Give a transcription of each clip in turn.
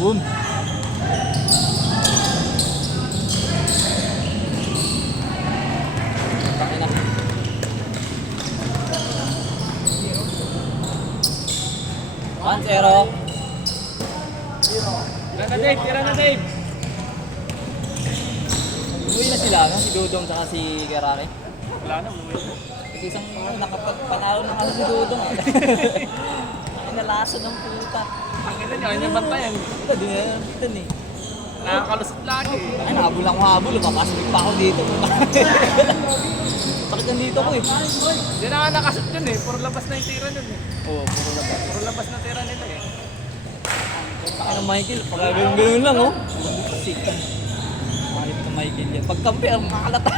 Boom. Takin na. One zero. Tira na Dave, tira na Dave. Umuwi na sila, no? Si Dudong tsaka si Gerari. Wala na, umuwi na. Kasi isang nakapagpanalo na kasi si Dudong. Ay, nalasa ng puta. Ang ina niya, kanya bantayan. Ito, di na napitan eh. Nakakalusot lagi. Ay, nakabul ako habol. Lumapasok pa ako dito. Sakit yan dito ko eh. Hindi na nga nakasot yun eh. Puro labas na yung tira nun eh. Oo, puro labas. Puro labas na tira nila eh. Taka ng Michael, pag ganun lang oh. Sikat. Mahit ka Michael yan. Pag kampi, ang makalata.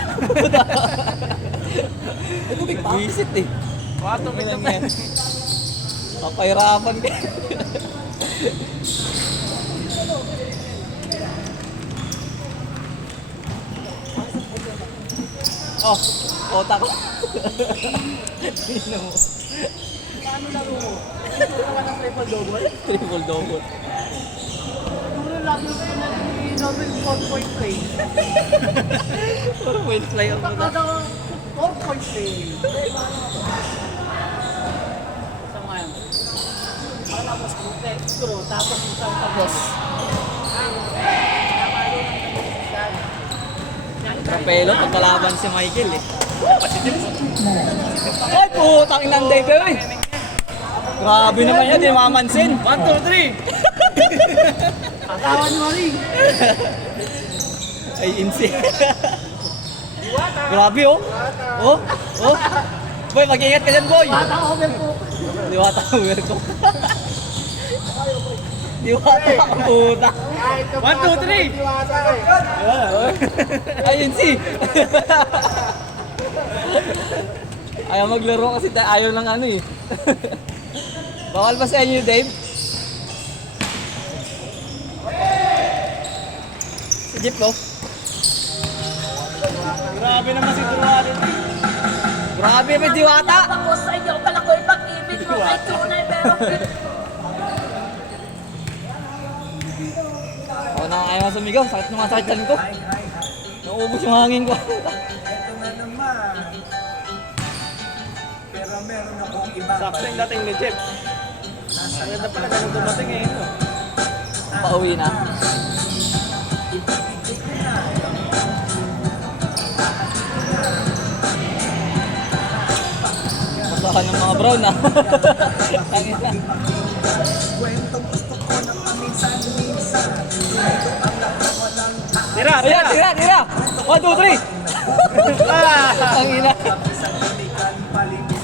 Ito, big visit eh. Wato, may Lang naman. yan. Papahirapan ka. Oh, kota ko. Sino mo? Ano laro mo? Ito naman ang triple double? Triple double. Siguro lagi ko na double 4-point play. Puro well play ang mga. Takada 4-point play. Isang ngayon. Tapos screw, tapos isang tapos. Kapelo, pagkalaban si Michael eh. Ay, putang inang Dave eh. Grabe naman yan, di mamansin. 1, 2, 3! Asawa ni Marie! Ay, insi. Grabe oh. Oh, oh. Boy, mag-ingat ka dyan, boy. Bata over po! Diwata ko, ko. Diwata ka, puta. 1, 2, 3! Ay, insi. Ayaw maglaro kasi ayaw ng ano eh. Bawal ba sa inyo, Dave? Si Jeep, oh. Grabe naman si Duwalin. Grabe, may diwata. Ako sa iyo, pala ko'y pag-ibig mo ay tunay pero Ako na ayaw sumigaw, sakit naman sa tiyan ko. Naubos yung hangin ko. Ito na naman. Pero meron akong iba. Sakto yung dating ni Jeff. Ang ganda pala ganun dumating eh. Pauwi na. Basahan ng mga brown ah. Tangin na. Kwentong gusto ko na paminsan-minsan. Ito ang nakawalang Tira, Ayan, tira, tira! 1, 2, 3! Tangin na. sa pilikan palibig.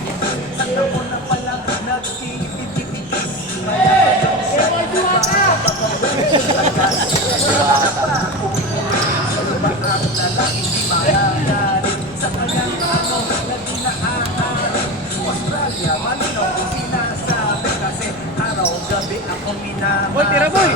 Sana mo na palang nagtitititis. Ano ba ang lalaking di mangyayari sa kanyang ano na di naaarin? Australia, malinaw kung sinasabi kasi araw-gabi ako minamahal. Boy, tira boy!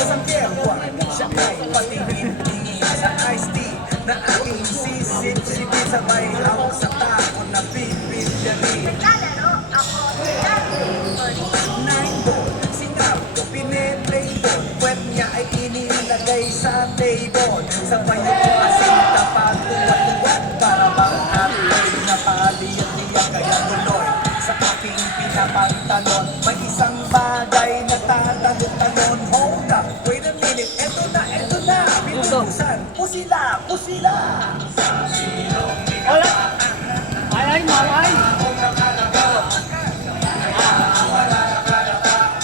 Isang kerwa, siya ay patingin sa iced tea na aking sisip-sipin sabay ako sa tako na pipilyanin. naglalaro ako Nine ball, singaw ko, pineplay ball. Puwet niya ay inilagay sa table. Sabay ako asinta pagtuwad-tuwad para bang atay na paliyan-liyan kaya tuloy. Sa aking pinapantalon, may isang bagay na tatanong-tanon. Hold up, wait a minute, eto na, pinutusan. Pusila, pusila! Wala! Malay, malay!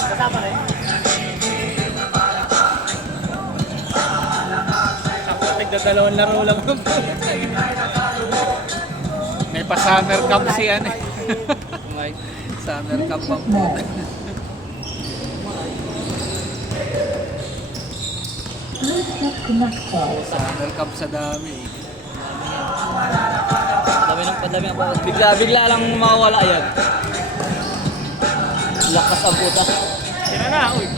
Kasama rin? Ako, tigdadalawang laro lang. May pa-summer camp si ano eh. May summer camp ang puta. Summer camp sa dami eh. Dami ng dami ang bawas. Bigla lang mawawala yan. Lakas ang puta. Sira na, uy.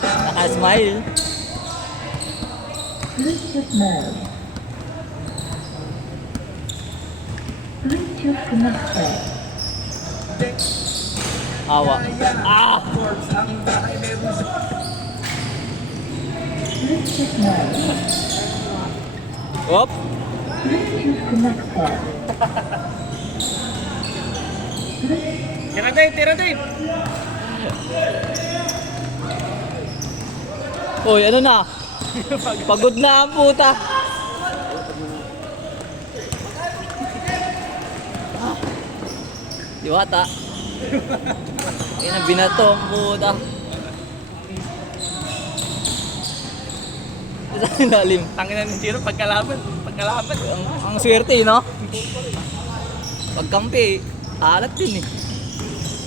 Naka-smile. Bluetooth mode. Bluetooth connected. Awa. Ah! Bluetooth mode. Whoop! Bluetooth connected. Tira Dave, tira Dave. Uy, ano na? Pagod na ang puta. Diwata. Yan ang binato ang puta. Ito ang lalim. Tangin na ni Jiro, pagkalaban. Ang swerte, no? Pagkampi, alat din eh.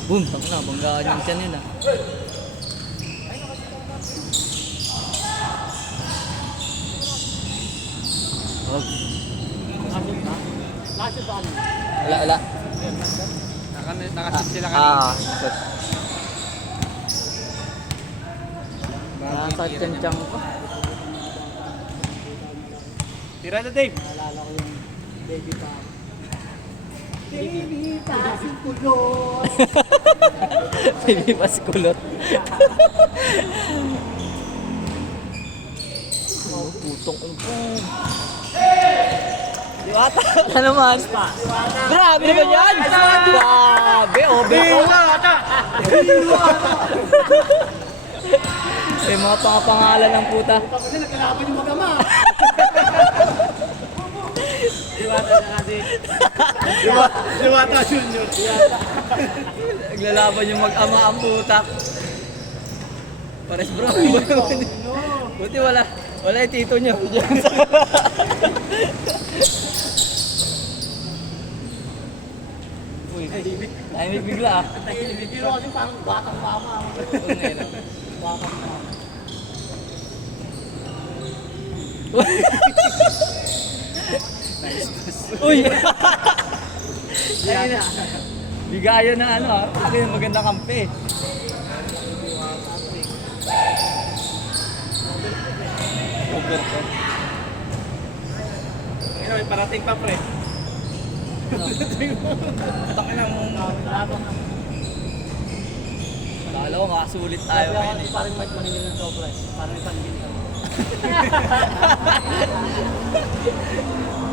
Boom, tama na, banggaan yung tiyan yun ah. Oh. Wala. Nakasit sila kanina. Shit. Nasa tiyan ko. Tira na Dave. Baby paskulot. Oh, putong umpong. Diwata ka naman. Grabe naman yan. Grabe, Diwata! Eh, mga pangalan ng puta. Diwata Junior. Naglalaban yung mag-ama ang puta. Pares bro. Buti wala yung tito nyo. Uy, tahimik bigla ah. Pero kasi parang batang mama. Batang mama. Uy! Bigayan na ano ah. Bakit magandang kampe. Ayun, may parating pa pre. Takin na mong... Kala ko makasulit tayo ngayon eh. Parang may maningil ng sobra. Parang may paningil ka.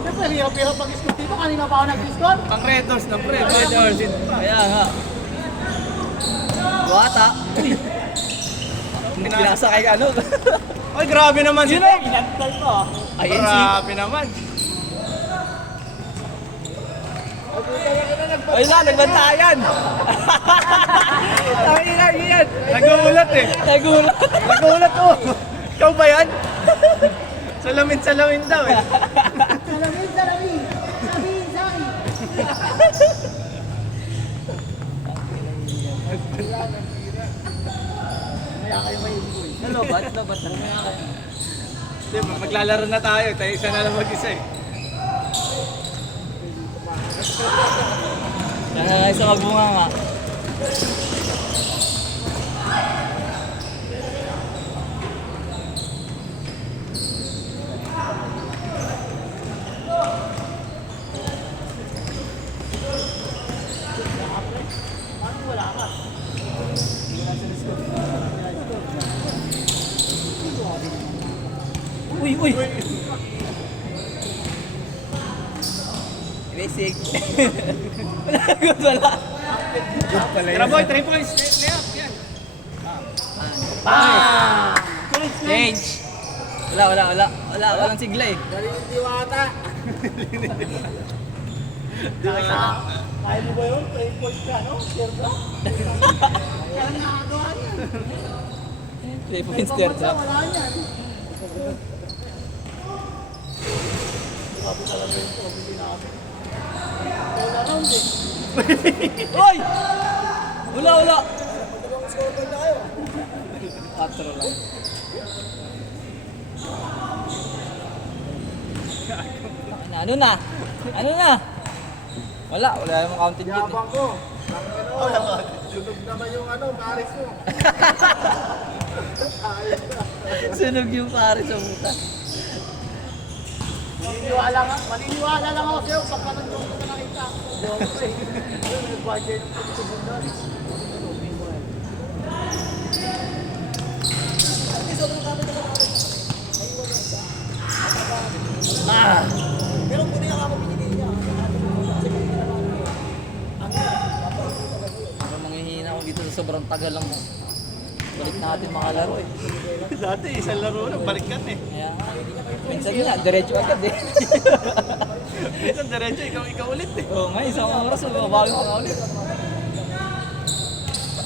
Siyempre, hirap-hirap mag-score dito. Kanina pa ako nag-score. Pang Red Doors na pre. Red Doors. Kaya nga. Wata. Pinasakay ka ano? Ay, grabe naman si Dave. Pinagtal ko. INC. Grabe naman. Ay na, nagbantayan! Ay na, yan! Nagulat eh. Nagulat! Nagulat ko. Ikaw ba yan? Salamin daw eh. Salamin. Sabihin. Maya kayo may iboy. Lobat na. Di ba, maglalaro na tayo. Tayo isa na lang mag-isa eh. Kaya sa kabunga nga. Uy! Basic. Wala. Tara boy, 3 points. Layup, yan. Change. Walang sigla eh. Galing yung Diwata. Kaya mo ba yun? 3 points ka, no? Sir ka? Kaya nakagawa niyan. 3 points there. Wala niyan. Hoy! Wala. Patro lang. Ano na? Ano na? Wala yung counting yun. Yabang ko. Sunog naman yung Paris mo. Sunog yung pare sa muta. Maniniwala lang ako sa'yo pagka nandun ko na nakita. Nag-buy kayo ng pagtubog na. Ah! Pero kung niya ako pinili niya. Parang manghihina ako dito sa sobrang tagal lang mo. Balik natin makalaro eh. Dati isang laro na, balikan eh. Kaya nga, minsan nga, diretso agad eh. Minsan diretso, ikaw ulit eh. Oo nga, isang oras, babago ka ulit.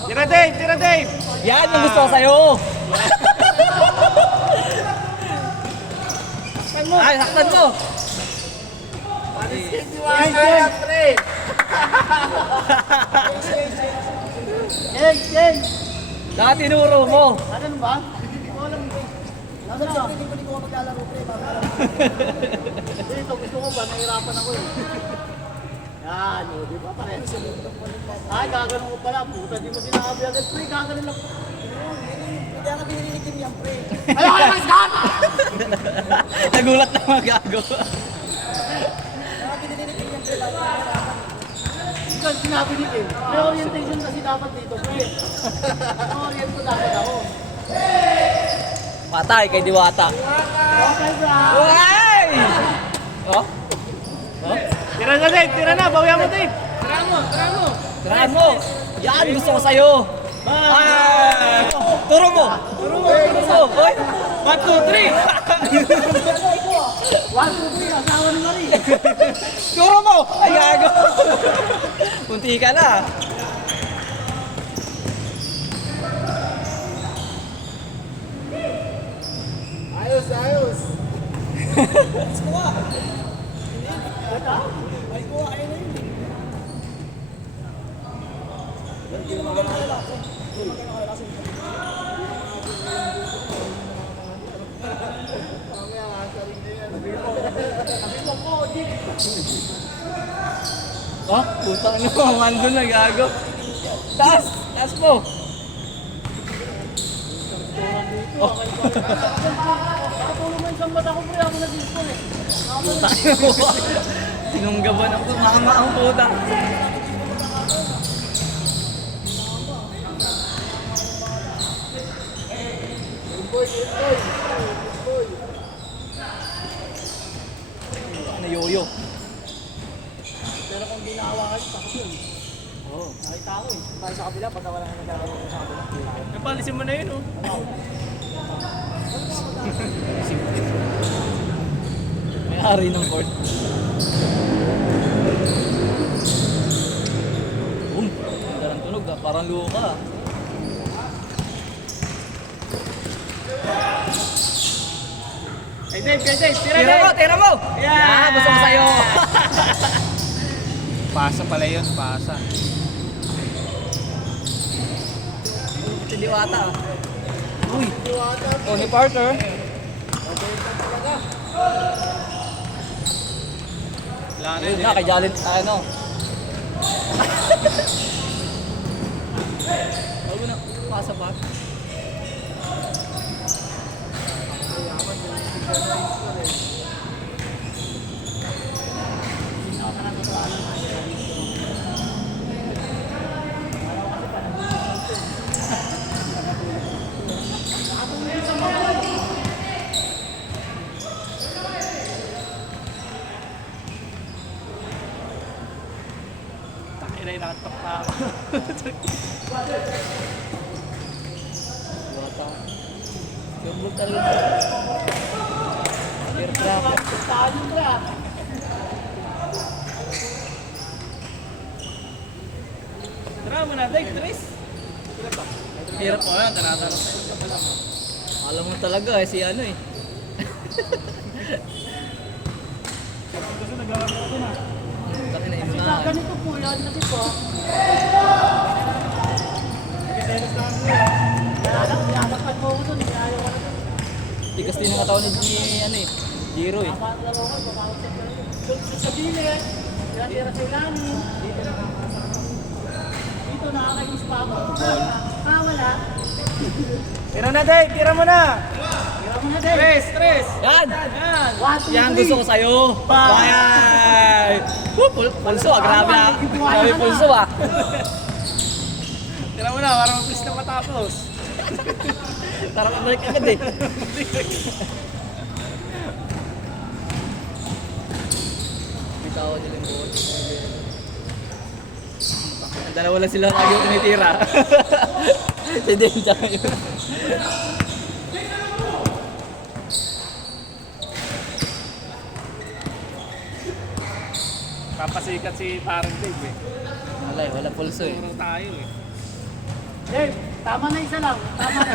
Tira Dave! Tira Dave! Yan yung gusto ko sa'yo! Ay, saktan mo! Ay, pre! Eng! Saka tinuro mo! Ano ba? Hindi ko alam eh. Nasa siya? Hindi ko maglalaro pre. Dito, gusto ko ba? Nahirapan ako eh. Yan, o, di ba? Parehas. Ay, gaganon ko pala. Puta, di mo sinabi agad pre. Gaganon lang. Hindi ako binilinig din yan pre. Ayaw ka naman, Scott! Nagulat na mga gago. Ikaw sinabi ni Kim. May orientation kasi dapat dito pre. Orient ko dapat ako. Patay kay Diwata. Okay, bro. Ay! Oh? Oh? Tira na, Dave! Tira na! Bawian mo, Dave! Tirahan mo! Yan, gusto ko sa'yo! Ay! Turo mo! Turo mo! Oy! 1, 2, 3! 1, 2, 3! Asawa ni Marie! Turo mo! Ay, gago! Punti ka na! Ayos! Oh, putang ina mo, mando na gago. Taas! Taas mo! Nakatulong mo isang mata ko pre, ako nag-disco eh. Putang ina mo. Sinunggaban ako, mama ang puta. Ano yoyo? Pero kung di naawakan, takot yun. Oo. Nakita ko eh. Tayo sa kabila, pagka wala na naglalaro ko sa kabila. Napalisin mo na yun, oh. May-ari ng court. Darang tunog ah. Parang luka ah. Hey Dave! Tira mo! Tira mo! Yeah! Gusto ko sa'yo! Pasa pala yun, pasa. Si Diwata ah. Uy! Tony Parker. Wala na Ayun yun. na, kay Jalen, ano. Huwag na, pasa pa. Inay nakatok na ako. Diwata. Yung talaga. Aircraft. Saan yung bra? Tara mo na, Dave, Tris. Hirap mo yan, tanatanong. Alam mo talaga eh, si ano eh. Kasi naglalaro ko na. Taki na ino Kasi na. ganito po yan, kasi po. Nilalakad mo ko doon, ayaw ka na doon. Tigas din ang katawan ni ano eh. Giro eh. Laro ko, bumawag sa Sa gilid, tira sa ilalim. Dito nakakainis pa ako. Wala. Tira na, Dave. Tira mo na. Tira mo na, Dave. Tres. Yan. One, two, Yan three. gusto ko sa'yo. Bye. Pulso ah. Grabe ah. Grabe pulso ah. Tira mo na, para mabilis na matapos. Tara pabalik agad eh. Bitaw nila yung buhok. Ang dalawa lang sila lagi yung tinitira. Si Dave tsaka yun. Papasikat si parang Dave eh. Wala pulso eh. Turo tayo eh. Dave, tama na isa lang. Tama na.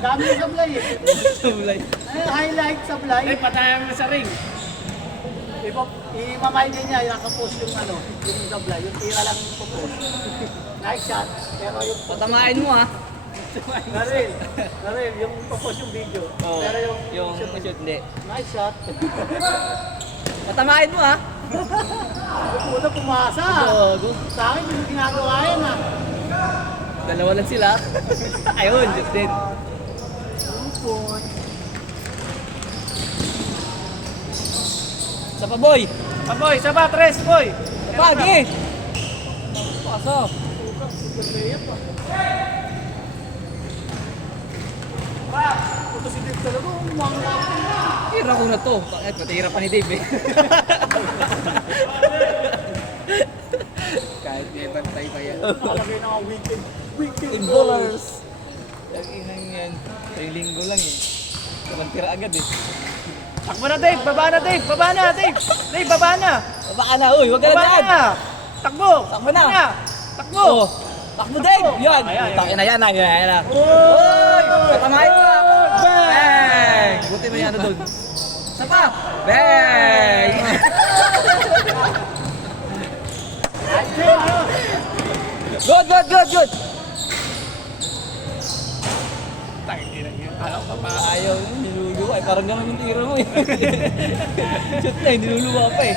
Dami yung sablay eh. Sablay. Highlight sablay. Dave, patayan mo sa ring. I-mamay din niya, nakapost yung ano, yung sablay. Yung tira lang yung post. Nice shot. Pero yung Patamain mo ah. Naril, yung post yung video. Pero Yung shoot hindi. nice shot. Patamain mo ah. Yung puto pumasa. Gago. Sa akin, yung ginagawa yan ah. Dalawa lang sila. Ayun, shoot din. Isa pa boy. Boy, saba, tres, boy. Pagi. Pasok. Puto si Dave talaga, umanga. Tira ko na to. Eh, patira pa ni Dave eh. Kahit may bantay pa yan. Nakalagay na ang weekend. Weekend In bowlers. Yung inang yan. Yung linggo lang eh. Kamantira agad eh. Takbo na, Dave. Baba na, Dave. Baba na, Dave. Dave, baba na. Baka na, uy. Huwag ka na Baba dyan. na. Takbo. Takbo na. Takbo. Oh. Takbo Dave. Yan. Takin na yan na. Yan na. Uy. Patamahin mo na. Bang. Buti mo yan ano dun. Isa pa. Bang. Good. Alam ka pa. Ayaw yun, niluluwa eh. Parang ganun yung tira mo eh. Shoot na eh, niluluwa pa eh.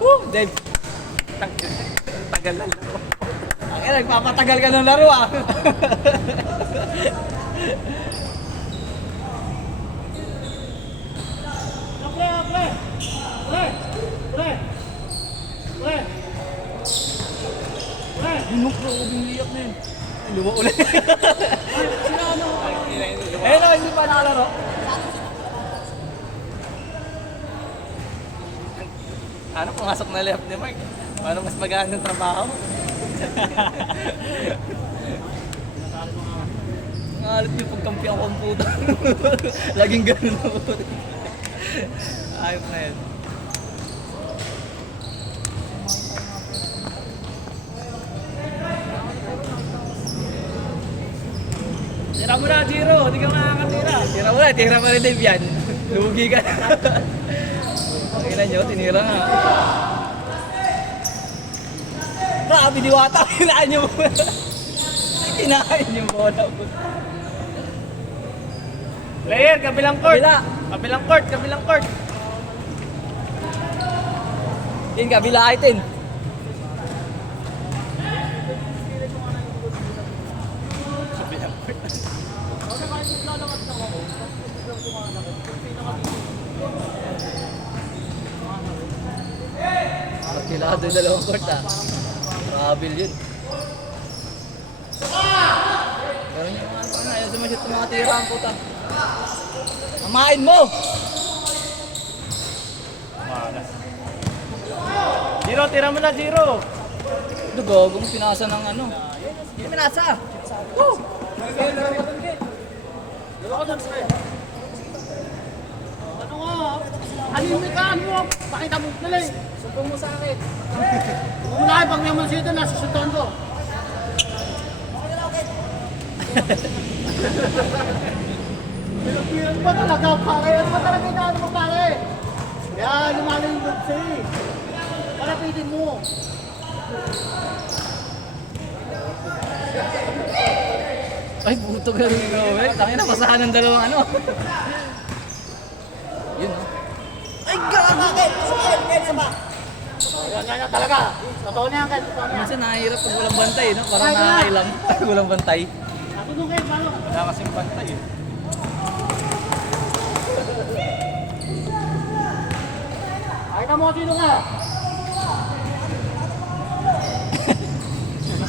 Woo! Dave, Tagal lang. nagpapatagal ka ng laro ah. Binok na ako, biniyak na yun. Luwa ulit. Eh na, hindi pa nakalaro. Ano, pumasok na left ni Mark. Paano mas magaan yung trabaho? Ngalit yung pagkampi ako ang puta. Laging ganun ako. Ayop na yun. Tira mo na, Jiro. Hindi ka makakatira. Tira mo rin Dave yan. Lugi ka na. Pakinggan nyo, tinira nga. Grabe diwata, kinain nyo mo. Kinain nyo mo na. Player, kabilang court. Kabila. Kabilang court. Yun, kabila itin. Kilado yung dalawang court ah. Travel yun. Pero yung mga ano, ayaw sumasyot ng mga tira ang puta. Mamain mo! Jiro, tira mo na, Jiro. Ito gagong pinasa ng ano. Yung pinasa! Woo! Ano nga? Animikaan mo. Pakita mo nila eh. Sumbong mo sa akin. Una pag may masito, nasusutan ko. Pilang ba talaga pare? Ano ba talaga inaano mo pare? Kaya lumalo yung loob sa'yo eh. Palapitin mo. Ay, puto ka rin gawin. Tangin na, pasahan ng dalawang ano. Yun oh. Yan talaga. Totoo niyan, Ken. Totoo niyan. Minsan nakahirap pag walang bantay, no? Parang nakakailang pag walang bantay. Natulong kayo, paano? Wala kasing pantay eh. Ay, ka mo, sino ka?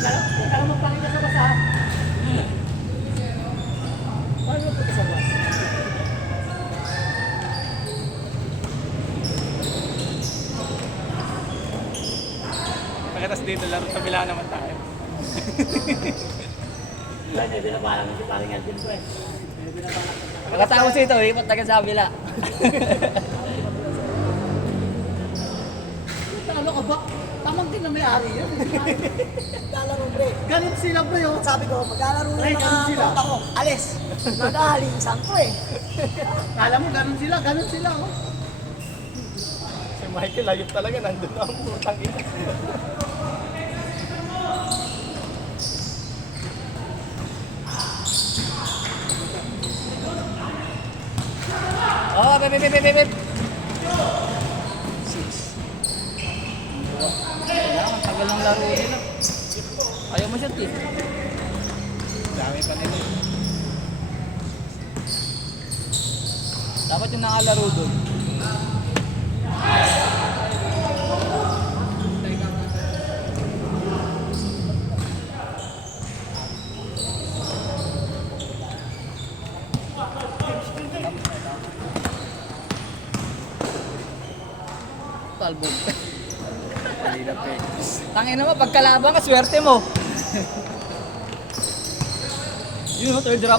Kaya mo pakita sa basa. Paano mo pakita sa basa? Pagkatas dito, laro kabila naman tayo. Hindi na parang si paring Alvin ko eh. Pagkatapos ito, ipat agad sa kabila. Ano ka ba? Tamang din na may-ari yan. Maglalaro, pre. Ganun sila, pre. Oh. Sabi ko, maglalaro Pre, yung ganun mga sila. tropa ko. Alis. Nag-aalisan ko eh. Kala mo, ganun sila. Ganun sila, oh. Si Michael, ayop talaga, nandun na ang putang ina. Oh, bip. Kailangan, tagal ng laro nila. Ayaw mo shoot eh. Dami pa nila. Dapat yung nakalaro doon. Talbog. Kanina Pekis. Tangin naman, pagkalaban ka, swerte mo. Yun o, third drop.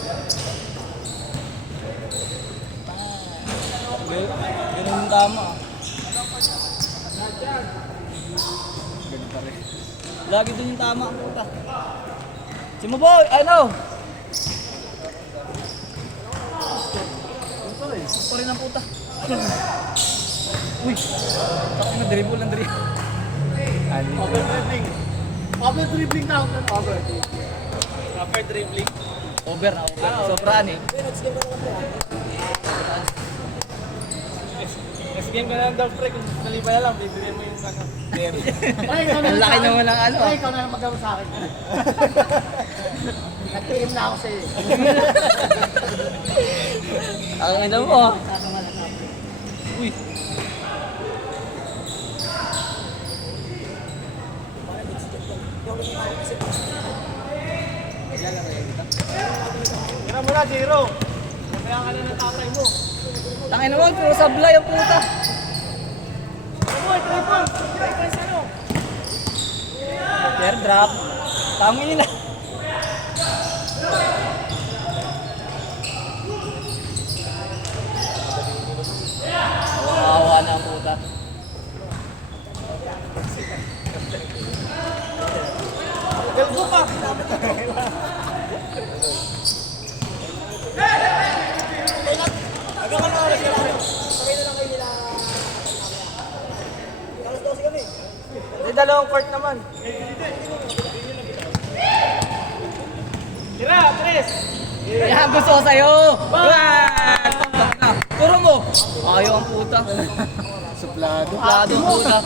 Ganun yung tama. Ganun pa rin. Lagi din yung tama. Puta. Simuboy, ano? Pa rin ang puta. Uy, takot na dribble ng dribble. Over dribbling. Over dribbling tawag na. Over. Proper dribbling. Over na, over. Sobraan eh. Next game ka na lang daw, pre. Kung naliba na lang, bibigyan mo yung ano. Game. Pre, ikaw na Ang laki naman ng ano. Pre, ikaw na lang maglaro sa akin. Nag-team na ako sa'yo. Ang ina mo. Uy. Kaya mo na, Jiro. Kaya ka na ng tatay mo. Tangin naman, puro sablay ang puta. Triple. Third drop. Tangin nila. Kawawa na ang puta. Galgo pa. May dalawang court naman. Tira, Tres. Kaya gusto ko sa'yo. Turo mo. Ayaw ang puta. Suplado. Lado ang puta.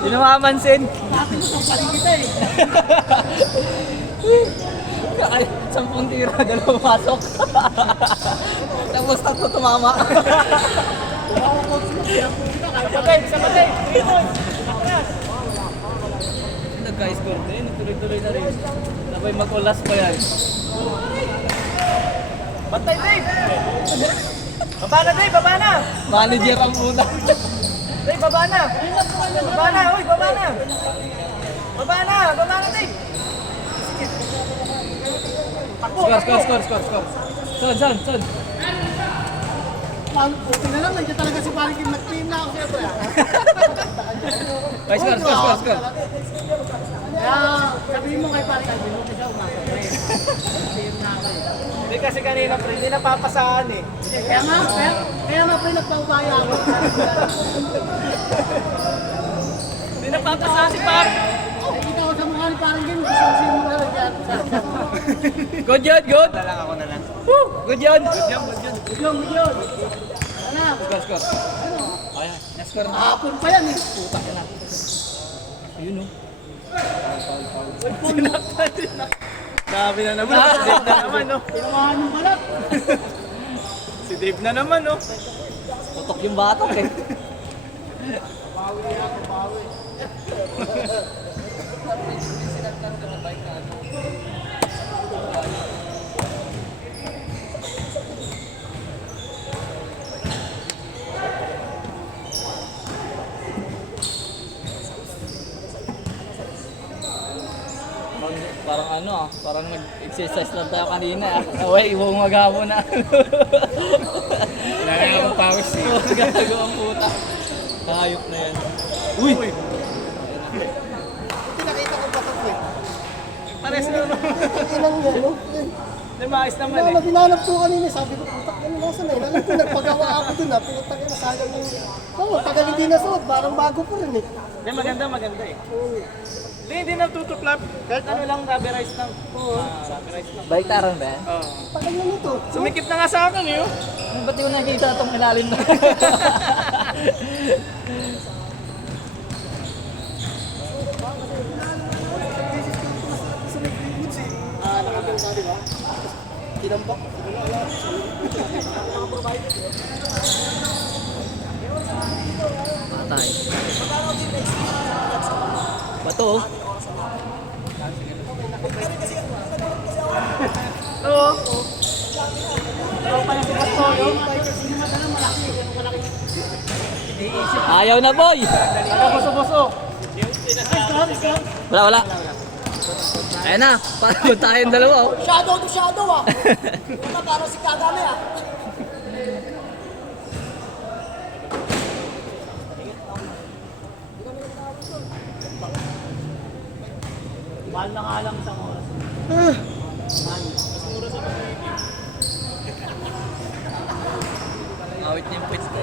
Hindi na makamansin. Bakit mo itong paligid eh? Ay, 10 tira, 2 pasok. Tapos 3 tumama. Sabagay. Nagka-score din, tuloy-tuloy na rin. Sabay mag-ulas pa yan. Bantay, Dave. Baba na, Dave. Baba na. Manager ang puta. Dave, baba na. Baba na, uy. Baba na. Baba na, Dave. Score. Son. Puti na lang, nandiyan talaga si Paring Kim. Nag-team na ako siyempre. Ay, score. Kaya sabihin mo kay Paring Kim, huwag siya umasa. Team na ako eh. Hindi kasi kanina, pre. Hindi napapasaan eh. Kaya nga pre, nagpaubaya ako. Hindi napapasaan si Pap. Nakikita ko sa mukha ni Paring Kim, gusto mo siya muna rin. Good yun, good. Ako na lang. Good yun. Good yun. Ano? Score. Ayan. Nascore na. Hapon pa yan eh. Puta ka na. Ayun oh. Grabe na naman. Si Dave na naman, no? Tinamahan ng balat. Si Dave na naman, no? Tutok yung batok eh. Parang ano ah, parang nag-exercise lang tayo kanina ah. Away, iwong maghapon na. Wala na akong pawis eh. Gagawang puta. Hayop na yan. Uy! Pinakita ko pa ito eh. Pares na, no? Ilang yan, no? Maayos naman, eh. Hinanap ko kanina, sabi ko, putak na nasa na yun. Alam ko, nagpagawa ako dun ha. Putak na, sayang yung... Oo, tagal hindi nasuot, parang bago pa rin eh. Hindi, maganda eh. Hindi natutuklap. Kahit ano lang, rubberized lang. Oo. Rubberized lang. Baliktaran ba yan? Oo. Tagal na nito. Sumikip na nga sa akin, eh. Oh. Ba't yung nakita itong ilalim na? Nakagawa ka, di ba? Tinambak. Patay. Bato oh. Oo. Ayaw na boy! Buso-buso. Wala, wala. Ayan na, parang tayong dalawa oh. Shadow to shadow ah. Puta, parang si Kagame ah. Mahal na nga lang isang oras. Awit niya yung pwets ko.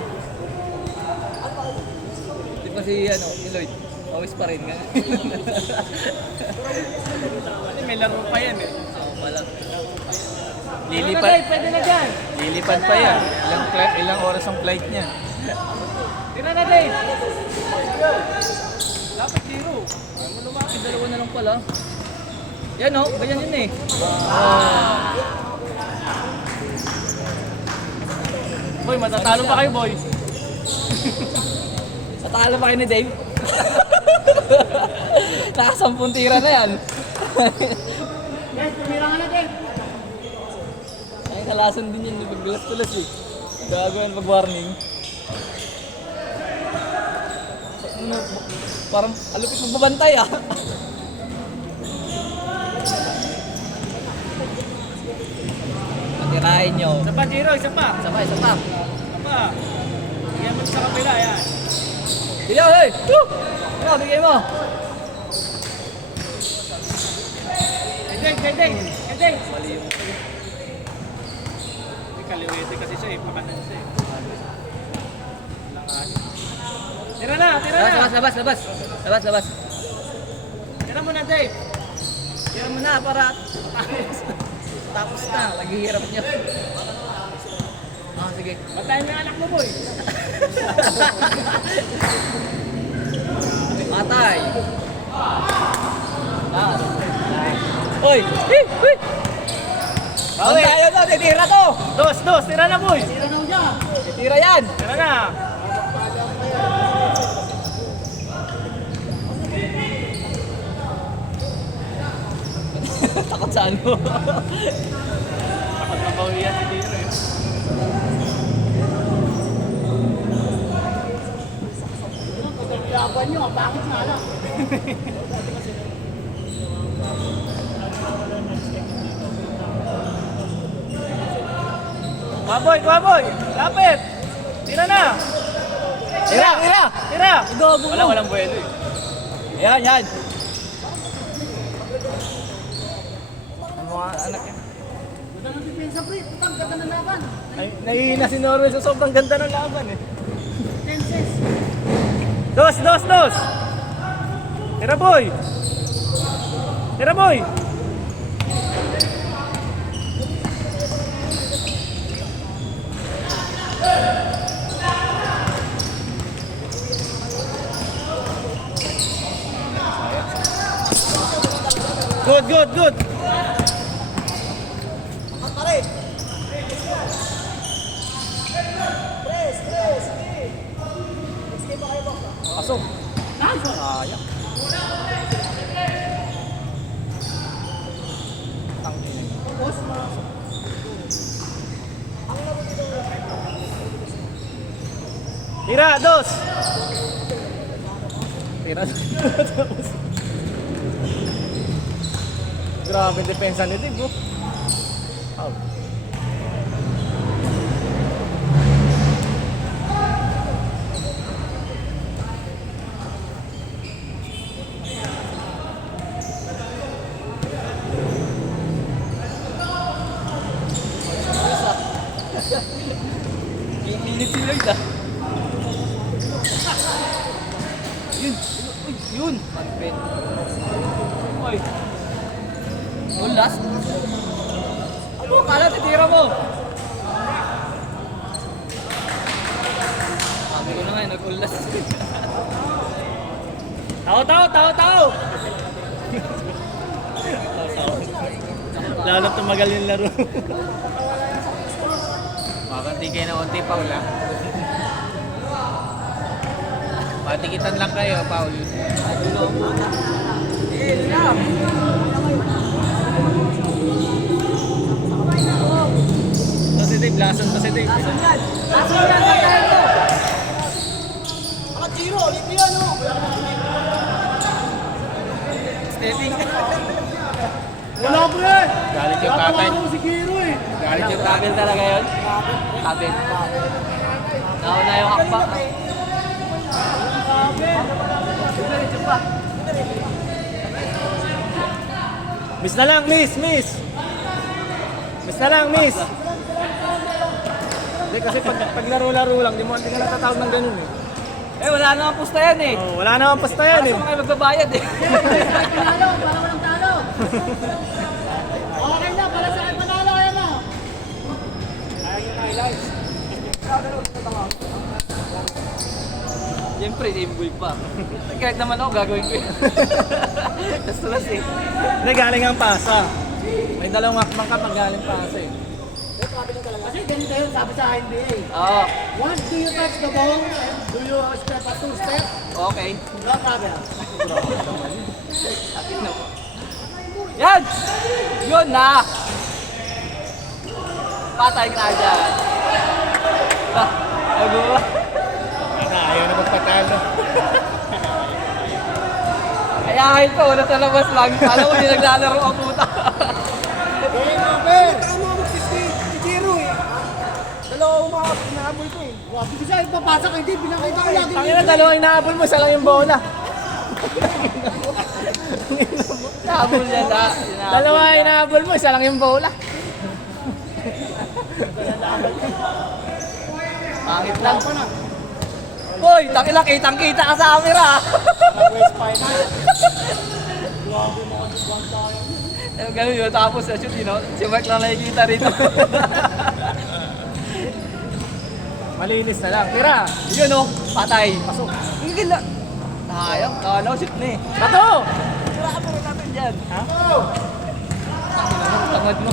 Di ba si ano, si Lloyd? Awis pa rin nga. May laro pa yan, eh. Oo pala. Lilipad. Pwede na dyan. Lilipad pa yan. Ilang oras ang flight niya. Tira na, Dave. Dapat zero. Lumaki, dalawa na lang pala. Yan oh, ganyan yun eh. Boy, matatalo pa kayo, boy. Natalo pa kayo ni Dave. Nakasampung tira na yan. Yes, tumira nga natin. Ay, nalasan din yun. Paggulas-tulas eh. Gago yan pag-warning. Ano, parang alupit magbabantay ah. Matirahin nyo. Isa pa, Jiro. Isa pa. Isa pa, isa pa. Isa pa. Bigyan mo sa kapila, yan. Bigyan, hey! Woo! Ano, bigay mo. Kendeng. Mali yung... Kaliwete kasi siya, eh. Pakanan siya, eh. Tira na, tira na. Labas, labas. Labas, labas. Tira mo na, Dave. Tira mo na para... Tapos na, naghihirap niyo. Ah, sige. Patayin mo yung anak mo, boy. Matay. Hoy! Hey! Hey! Ang tayo na, titira to! Dos. Tira na, boy. Titira yan! Tira na. Takot sa ano? Takot na bawian si Jiro, eh. Laban nyo, bakit nga lang? Kuha, boy. Lapit. Tira na. Tira! Tira. Gago mo! Walang buwelo, eh. Yan! Ang mga anak yan. Ganda ng depensa, pre. Putang ganda ng laban. Ay, nahihina si Norway sa sobrang ganda ng laban, eh. Tenses. Dos. Tira, boy. Good, good, good. Ang pare. Press, press, sige. Sige pa kayo, boss. Pasok. Sayang. Tira, dos. Tira. Grabe depensa ni Dib, bro. Out. Pilit si Lloyd ah. Yun. Uy, yun. Panpen. Uy. Goal last. Ano? Kala titira mo. Sabi ko na nga, nag-goal last. Tao, tao, tao, tao. Lalo tumagal yung laro. Makanti kayo na konti, Paul, ha? Patikitan lang kayo, Paul. Positive, lasan positive. Mga Giro, libre yan, no? Steady. Wala po yan. Galit yung tatay. Si Giro eh. Galit yung Kabel talaga yun. Kabel. Nauna yung hakbang. Miss na lang, miss, miss. Miss na lang, miss. Hindi kasi pag laro-laro lang, di ka natatawag ng ganun eh. Eh, wala namang pusta yan eh. Oh, wala naman pasta yan eh. Saan kayo magbabayad eh? Panalo, para walang talo. Okay na, para sa akin panalo, ayan na. Siyempre, same goal pa. Kahit naman ako, gagawin ko yun. Tapos tulas eh. Hindi, galing ang pasa. May dalawang hakbang ka pag galing pasa eh. Kasi ganito yun, sabi sa NBA. Oo. Once do you touch the ball, do you step a two-step? Okay. No problem. Yan! Yun na! Patay ka na dyan. Ah, ano ba? Ayaw na magpatalo. Ayahin ko, wala sa labas lang. Alam mo, hindi naglalaro ang puta. Tama mo si Giro eh. Dalawang mga pinahabol ko eh. Wabi ko siya, ipapasa ka, hindi. Pinakita ko lagi. Tangina, dalawang inaabol mo, isa lang yung bola. Habol yan na. Dalawa inaabol mo, isa lang yung bola. Pangit lang. Boy, takila kitang-kita ka sa camera. Ganun yun, tapos sa shoot, si Mark lang nakikita rito. Malinis na lang. Tira! Yun o, patay. Pasok. Higil na. Sayang, kala ko shoot na eh. Bato! Siraan mo rin natin dyan. Ha? Tangad mo.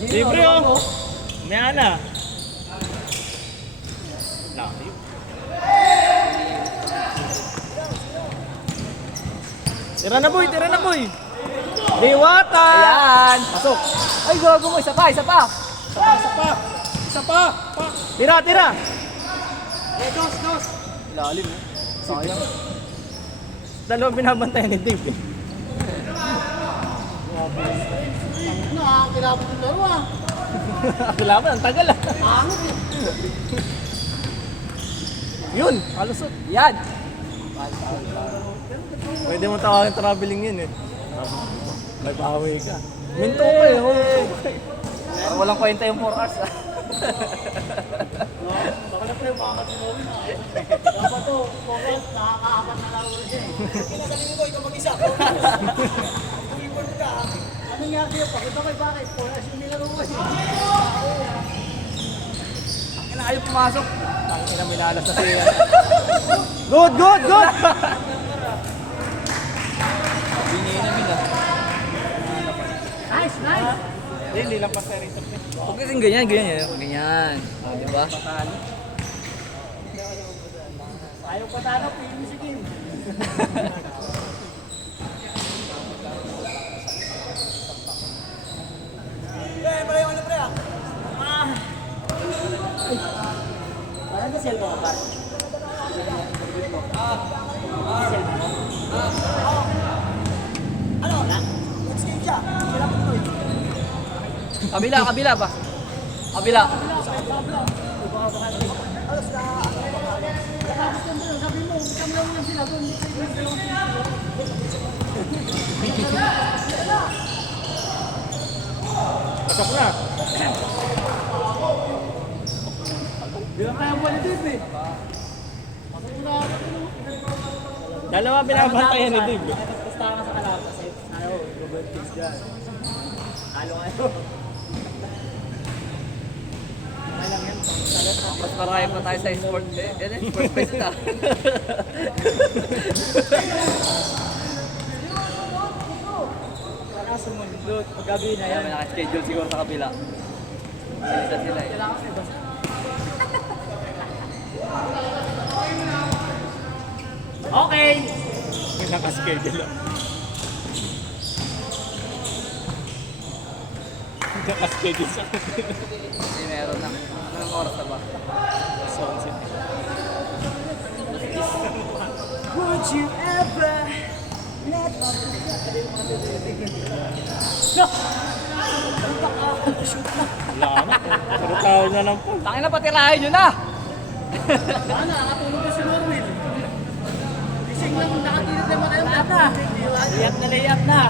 Libre oh. May ana. Layo. Tira na boy, tira na boy. Diwata! Ayan. Pasok. Ay, gago mo. Isa pa, isa pa. Isa pa. Tira, tira. Dos. Ilalim eh. Sayang. Dalawang binabantayan ni Dave eh. Nakakilabot yung laro ah. Kailangan, ang tagal ah. Pangit eh. Yun, kalusot. Yan. Pwede mo tawagin traveling yun eh. Nag-away ka. Minto pa eh. Parang walang kwenta yung 4 hours ah. Baka na pre, baka sinuwi na. Dapat to, focus, nakakaapat na laro rin siya eh. Kinagaling ko, ikaw mag-isa. Report ka. Ano nga sa'yo? Pakita ko bakit? Focus yung nilaro ko eh. Kailan ayaw pumasok. Ang ina minalas na siya. Good, good, good! Hindi lang pa sa rito. Huwag kasing ganyan, ganyan. Ganyan. O, di ba? Ayaw patalo, pinisigin. Parang na cellphone ka ba? Ano? Next game siya. Kailangan mo ito. Kabila, kabila pa. Kabila. Sabi mo, kasama lang lang sila doon. Pasok na. Di lang kaya buwan ni Dave eh. Dalawa binabantayan ni Dave. Basta ka sa kalaban kasi ano, Robert Kids dyan. Halo kayo. Alam yan, salat na. Mas marami pa tayo sa sport. Yan eh, sport festa. Para sumundot. Paggabi na Kaya yan. may nakaschedule siguro sa kabila. Isa sila eh. Okay! May nakaschedule. Nakaschedule sa Hindi meron na. Anong oras na ba? Would you ever let Wala na. Pero tao na lang po. Tangin na, patirahin nyo na! Sana, nakatulog na si Norwin. Gising lang, nakatilid naman tayo. Lahat na. Layap na.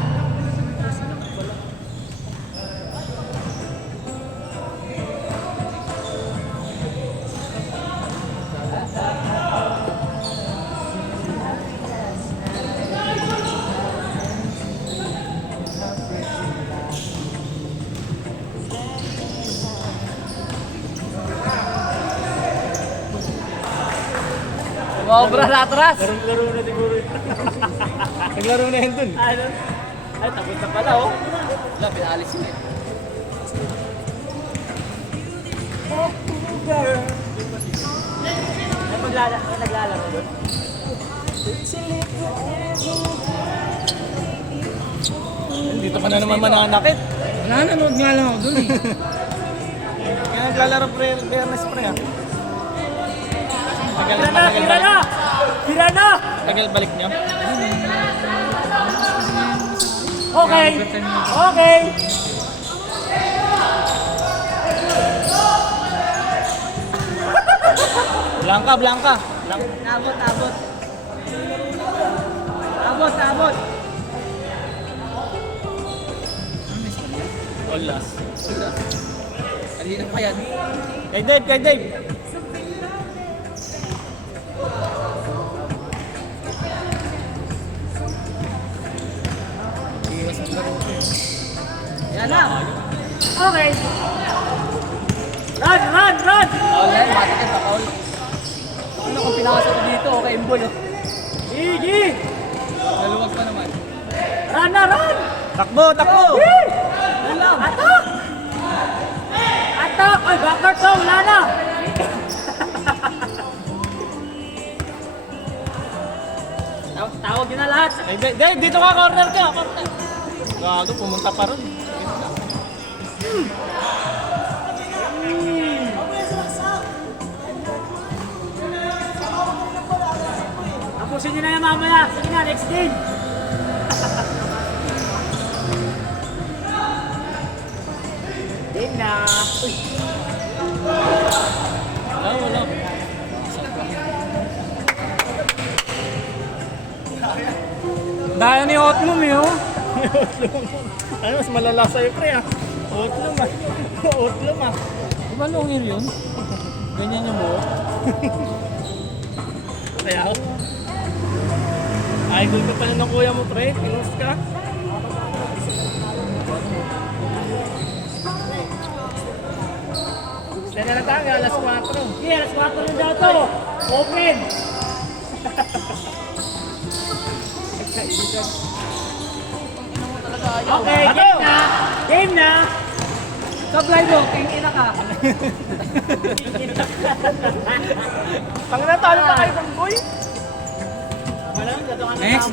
Sobra na atras! Laro na siguro. Naglaro na yun dun. Ano? Ay, tapos na pala oh. Wala, pinalis yun eh. May naglalaro doon. Dito ka na naman mananakit. Nanonood nga lang ako dun eh. Kaya naglalaro fairness pre ah. Tagal, Tira na! matagal Tira na! Tira na! Tagal balik niyo. Okay! Okay! Blanca. Abot, abot. Abot, abot. All last. Kanina pa yan. Kay Dave. Yan na! Okay! Run! Paul yan, matikit pa, Paul. Ano kung pinakasok ko dito, okay, imbol. Oh. Gigi! Naluwag pa naman. Run na, run! Takbo. Yan lang. Attack! Attack! Ay, backer to! Wala na! Tawag yun na lahat. Kay Dave, dito ka, corner ka. Gago, pumunta pa ron. Tapusin nyo na yan mamaya. Sige na, next game. Game na. Wala. Dahil ni Hotmum eh oh. Ano, mas malala sa'yo pre ah. Otlum ah. Di ba longir yun? Ganyan yung buhok. Kaya ako. Idol ka pala ng kuya mo pre. Pinost ka. Sila na tayo, alas 4. Sige, alas 4 rin daw to. Open. Okay, game na. Game Game na! Sablay mo, king ina ka. Pang natalo pa kayo, boy. Next.